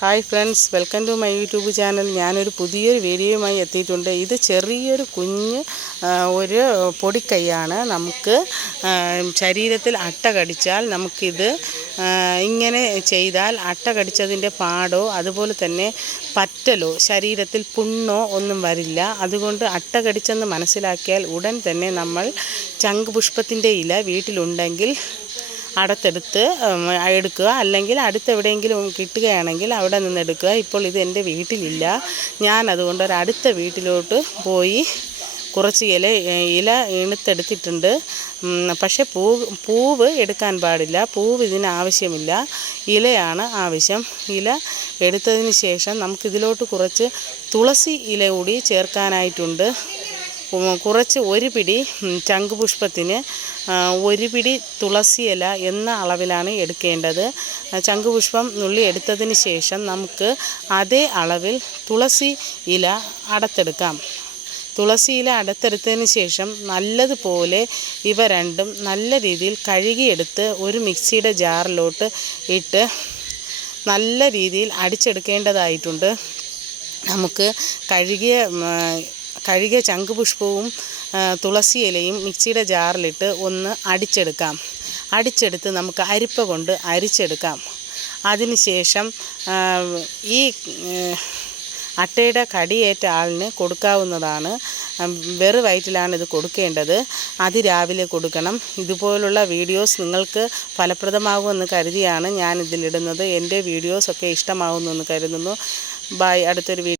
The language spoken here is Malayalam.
Hi friends welcome to my YouTube channel. ഞാനൊരു പുതിയൊരു വീഡിയോയുമായി എത്തിയിട്ടുണ്ട്. ഇത് ചെറിയൊരു കുഞ്ഞ് ഒരു പൊടിക്കൈയാണ്. നമുക്ക് ശരീരത്തിൽ അട്ട കടിച്ചാൽ നമുക്കിത് ഇങ്ങനെ ചെയ്താൽ അട്ട കടിച്ചതിന്റെ പാടോ അതുപോലെ തന്നെ പറ്റലോ ശരീരത്തിൽ പുണ്ണോ ഒന്നും വരില്ല. അതുകൊണ്ട് അട്ട കടിച്ചെന്ന് മനസ്സിലാക്കിയാൽ ഉടൻ തന്നെ നമ്മൾ ചങ്ക് ചങ്കുപുഷ്പത്തിന്റെ ഇല വീട്ടിലുണ്ടെങ്കിൽ അടത്തെടുത്ത് എടുക്കുക. അല്ലെങ്കിൽ അടുത്തെവിടെയെങ്കിലും കിട്ടുകയാണെങ്കിൽ അവിടെ നിന്ന് എടുക്കുക. ഇപ്പോൾ ഇത് എന്റെ വീട്ടിലില്ല. ഞാൻ അതുകൊണ്ട് ഒരു അടുത്ത വീട്ടിലോട്ട് പോയി കുറച്ച് ഇല ഇല ഇണുത്തെടുത്തിട്ടുണ്ട്. പക്ഷെ പൂ പൂവ് എടുക്കാൻ പാടില്ല. പൂവ് ഇതിന് ആവശ്യമില്ല. ഇലയാണ് ആവശ്യം. ഇല എടുത്തതിന് ശേഷം നമുക്കിതിലോട്ട് കുറച്ച് തുളസി ഇല കൂടി ചേർക്കാനായിട്ടുണ്ട്. കുറച്ച് ഒരു പിടി ചങ്ക് പുഷ്പത്തിന് ഒരു പിടി തുളസി ഇല എന്ന അളവിലാണ് എടുക്കേണ്ടത്. ചങ്ക് പുഷ്പം നുള്ളി എടുത്തതിന് ശേഷം നമുക്ക് അതേ അളവിൽ തുളസി ഇല അടത്തെടുക്കാം. തുളസി ഇല അടത്തെടുത്തതിന് ശേഷം നല്ലതുപോലെ ഇവ രണ്ടും നല്ല രീതിയിൽ കഴുകിയെടുത്ത് ഒരു മിക്സിയുടെ ജാറിലോട്ട് ഇട്ട് നല്ല രീതിയിൽ അടിച്ചെടുക്കേണ്ടതായിട്ടുണ്ട്. നമുക്ക് കഴുകിയ കഴുകിയ ചങ്കുപുഷ്പവും ആ, തുളസി ഇലയും മിക്സിയുടെ ജാറിലിട്ട് ഒന്ന് അടിച്ചെടുക്കാം. അടിച്ചെടുത്ത് നമുക്ക് അരിപ്പ കൊണ്ട് അരിച്ചെടുക്കാം. അതിനുശേഷം ഈ അട്ടയുടെ കടിയേറ്റ ആളിന് കൊടുക്കാവുന്നതാണ്. വെറു വയറ്റിലാണ് ഇത് കൊടുക്കേണ്ടത്. അതിരാവിലെ കൊടുക്കണം. ഇതുപോലുള്ള വീഡിയോസ് നിങ്ങൾക്ക് ഫലപ്രദമാകുമെന്ന് കരുതിയാണ് ഞാൻ ഇതിലിടുന്നത് എന്റെ വീഡിയോസൊക്കെ ഇഷ്ടമാകുമെന്ന് കരുതുന്നു. ബൈ. അടുത്തൊരു വീഡിയോ